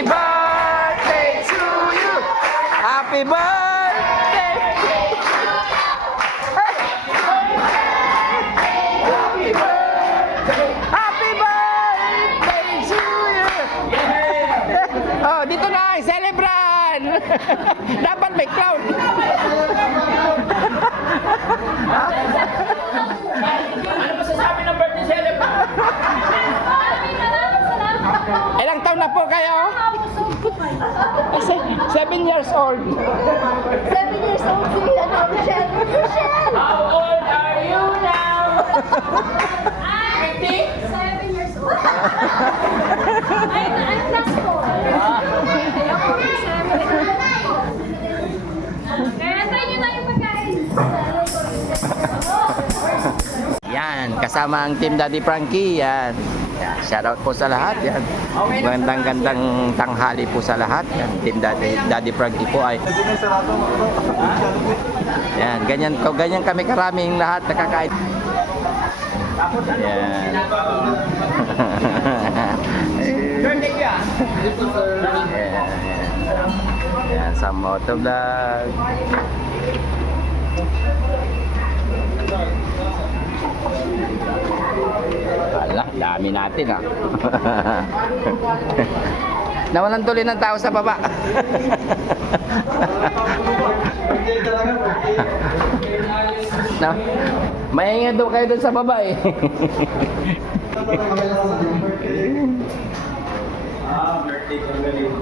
Happy birthday to you. Happy birthday. Happy birthday to you. Oh, dito na, celebrate. Dapat may clown. Ano masasabi ng birthday celebrant? Ilang taon na po kayo? 7 years old. 7 years old si Michelle. Michelle! How old are you now? 50? 7 years old. I'm plus 4. Ako 7. Kaya tayo nyo na yung pagkain. Yan, kasama ang Team Daddy Frankie. Yan. Shoutout po sa lahat. Yan. Gandang tanghali po sa lahat. Yan. Team Daddy Frankie po ay. Yan, ganyan kami karaming lahat nakakain. Yan. Birthday ka? Yan, sa motovlog. Ala, dami natin ah. Nawalan tuloy ng tao sa baba. No, maingay daw kayo dun sa baba eh.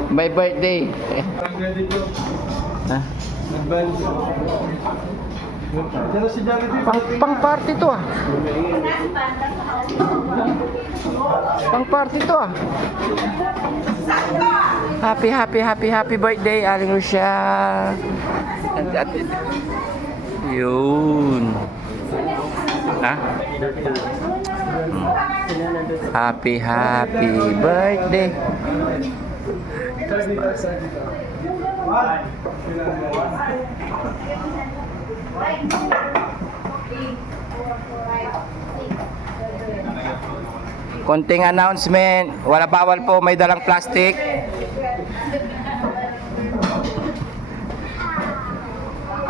May birthday. Ha? Pang party to ah. Pang party to ah. Happy birthday Aling Lucia. Yun. Ha? Happy birthday. Konting announcement, wala bawal po may dalang plastic.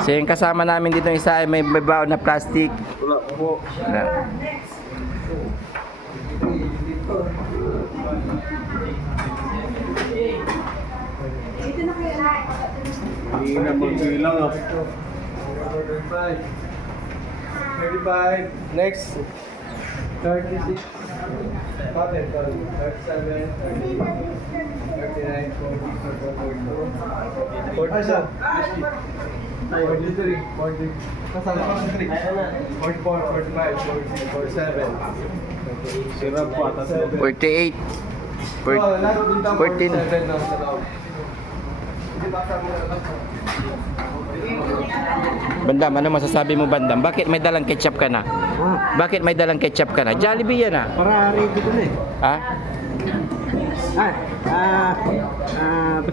So yung kasama namin dito isa ay may baon na plastic. Wala po. Hindi na magbilang ah. 35. Next. 36. 37, 38, 39, 40, 43, 40, 44, 45, 46, 47. Sirap po ata 48. 14. Bandam, ano masasabi mo Bandam? Bakit may dalang ketchup ka na? Bakit may dalang ketchup ka na? Jollibee yan ah. Para ready ko na eh. Ha?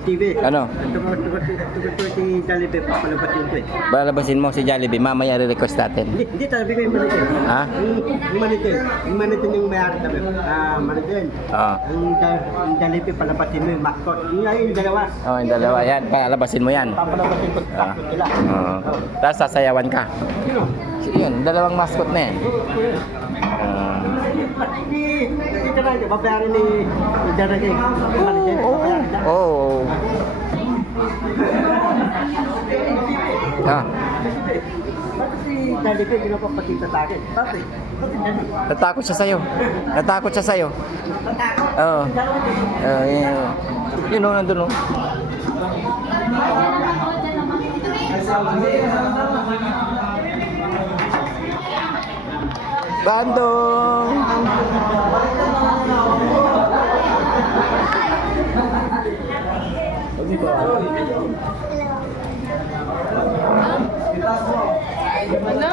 TV. Ano? Tukuti Jollibee, papalabatin ko eh. Balabasin mo si Jollibee, mamaya re-request natin. Hindi talabi ko yung manitin. Ha? Yung manitin. Yung manitin yung mayari tabi. Manitin. Oo. Yung Jollibee, palabatin mo yung mascot. Yung dalawa. Oh, yung dalawa yan, palabasin mo yan. Papalabatin ko sa mascot nila. Oo. Tapos sasayawan ka. Yun, dalawang mascot na yan. Hindi ka na, babayaran ni Daragay. Oo. Ah, Bakit si Jollibee hindi na papakita sa akin? Bakit? Bakit Jollibee? natakot siya sa'yo. Natakot siya sa'yo. Oo. Yun o, nandun o. Bandung.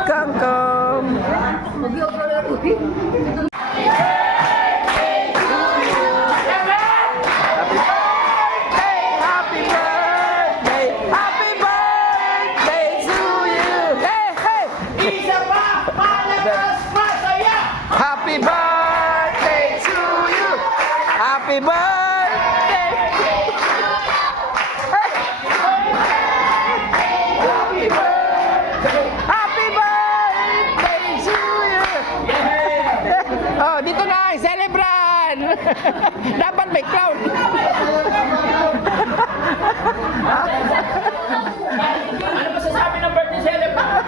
Kangkong. Happy birthday to you. Happy birthday. Dapat may clown. Ano masasabi ng birthday celebrant?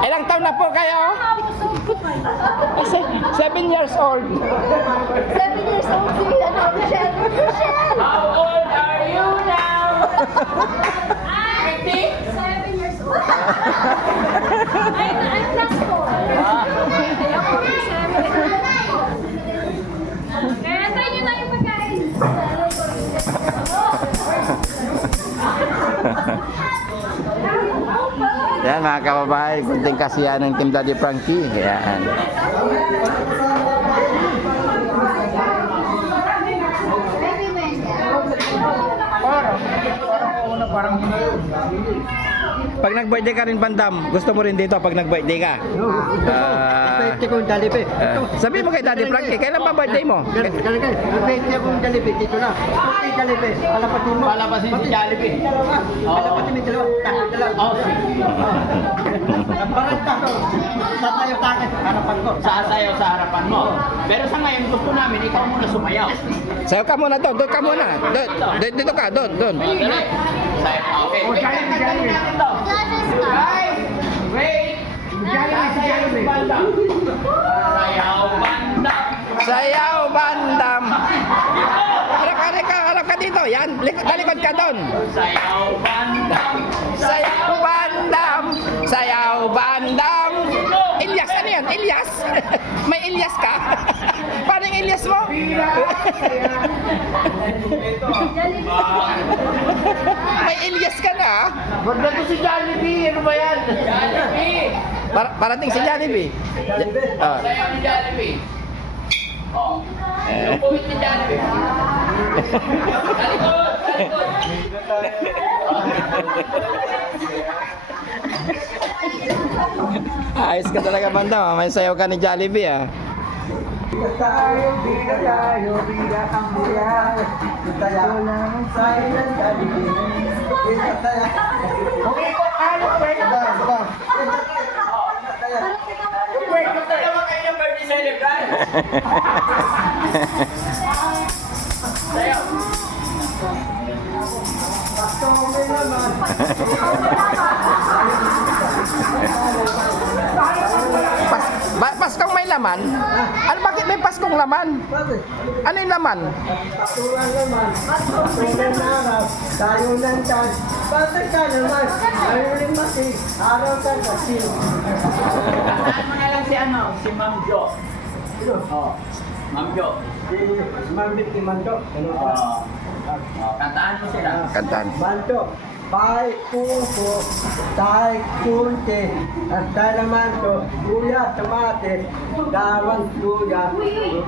Ilang taon na po kayo? 7 years old. 7 years old si Michelle. Michelle! How old are you now? 50? 7 years old. I'm plus 4. Kaya try nyo na yung pagkain. Yan mga kababayan, kunting kasiyahan ng Team Daddy Frankie. Yan. Pag nag-birthday ka rin, Bandam, gusto mo rin dito pag nag-birthday ka? Pwede kong Jollibee. Sabi mo kay Daddy Frankie, kailan pa birthday mo? Talaga, pwede akong Jollibee dito na. Pwede Jollibee, palapasin mo. Palapasin si Jollibee. Palapasin mo dalawa. Oh, Parang tako. Tatayo sa akin, harapan ko. sasayaw sa harapan mo. Pero sa ngayon, gusto namin ikaw muna sumayaw. Sayo ka muna doon, doon ka muna. Dito ka, doon. Okay. Okay. Wait, kantahin natin to. Guys, wait. Sasayaw si Bandam. Sayaw Bandam. Sayaw, Bandam. Harap ka dito. Yan, talikod ka doon. Sayaw Bandam. Sayaw, Bandam. Sayaw, Bandam. Ilyas, ano yan? Ilyas? May Ilyas ka? Paano yung Ilyas mo? May Ilyas ka na? Wag na to si Jollibee. Ano ba yan? Jollibee. Parating si Jollibee. Ah. Sayaw ni Jollibee. Oh. Yung puwit ni Jollibee. Talikod. Ayos ka talaga, Bandam. May sayaw ka ni Jollibee, ah. Bida ang buyan. Tayo lang sa'yo ng Jollibee. Okay po, ano pwede? Dalawa kayo ng birthday celebrant. Sayaw. Paskong may laman? Ano, bakit may Paskong laman? Ano yung laman? Patulang naman, patulang araw, tayo ng dad. Bakit ka naman? Ayaw rin mati, araw ka kasi. Kantaan mo na lang si si Ma'am Jo. Oh. Ma'am Jo. Si Mambit ni Manto. Kantaan mo sila. Kantan. Manto, pai puso, tay kunti, at tay naman to, kuya, tomate, dawang luya,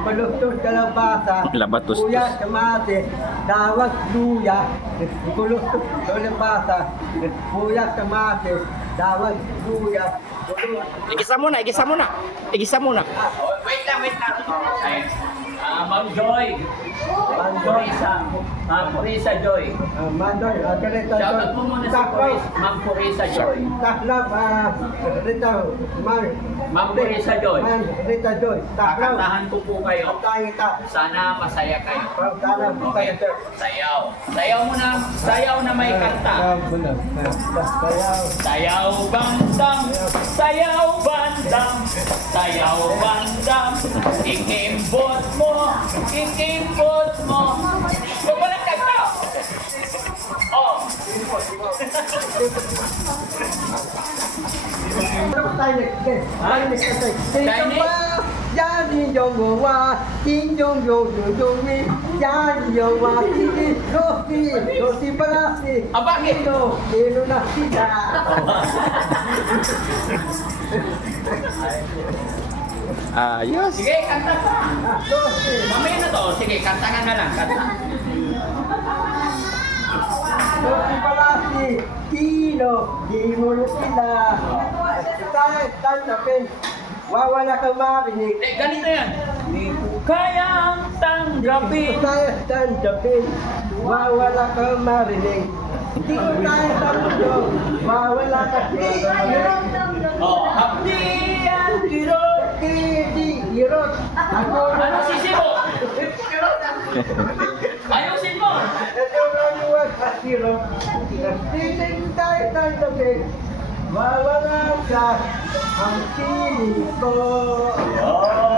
palustos kalabasa, Labatustos. kuya, tomate, dawang luya, palustos kalabasa, kuya, tomate, dawang luya, Igisa muna. Oh, wait lang. Ay, Ma'am Joy. Purisa Joy. Mandoy, ganito. Shoutout mo muna sa Ma'am Purisa Joy. Taklap, Rita, Ma'am Purisa Joy. Rita Joy, taklap. Kakantahan ko po kayo. Tayo ta. Sana masaya kayo. Taklap, Okay, sayaw. Sayaw na may kanta. Sayaw bandam, sayaw bandam, sayaw bandam. Ikimbot mo. Huwag mo lang kanta. Oh. Ah, bakit? Ayos. Sige, kanta pa. Mamaya na to. Sige, kanta ka na lang. Kanta. Tino, di mo sila. Tayo, tanggapin. Wawala ka marinig. Ganito yan. Kayang tanggapin. Tayo, tanggapin. Wawala ka marinig. Di ko tayo tanggapin. Wawala ka marinig. Oh, hapdi at tiro, Kiki, Hirot. Ako Ano sisibo? Ayusin mo! ito na yung kasiro. Titing tayo tabi. Mawala ka ang piling ko. Yun.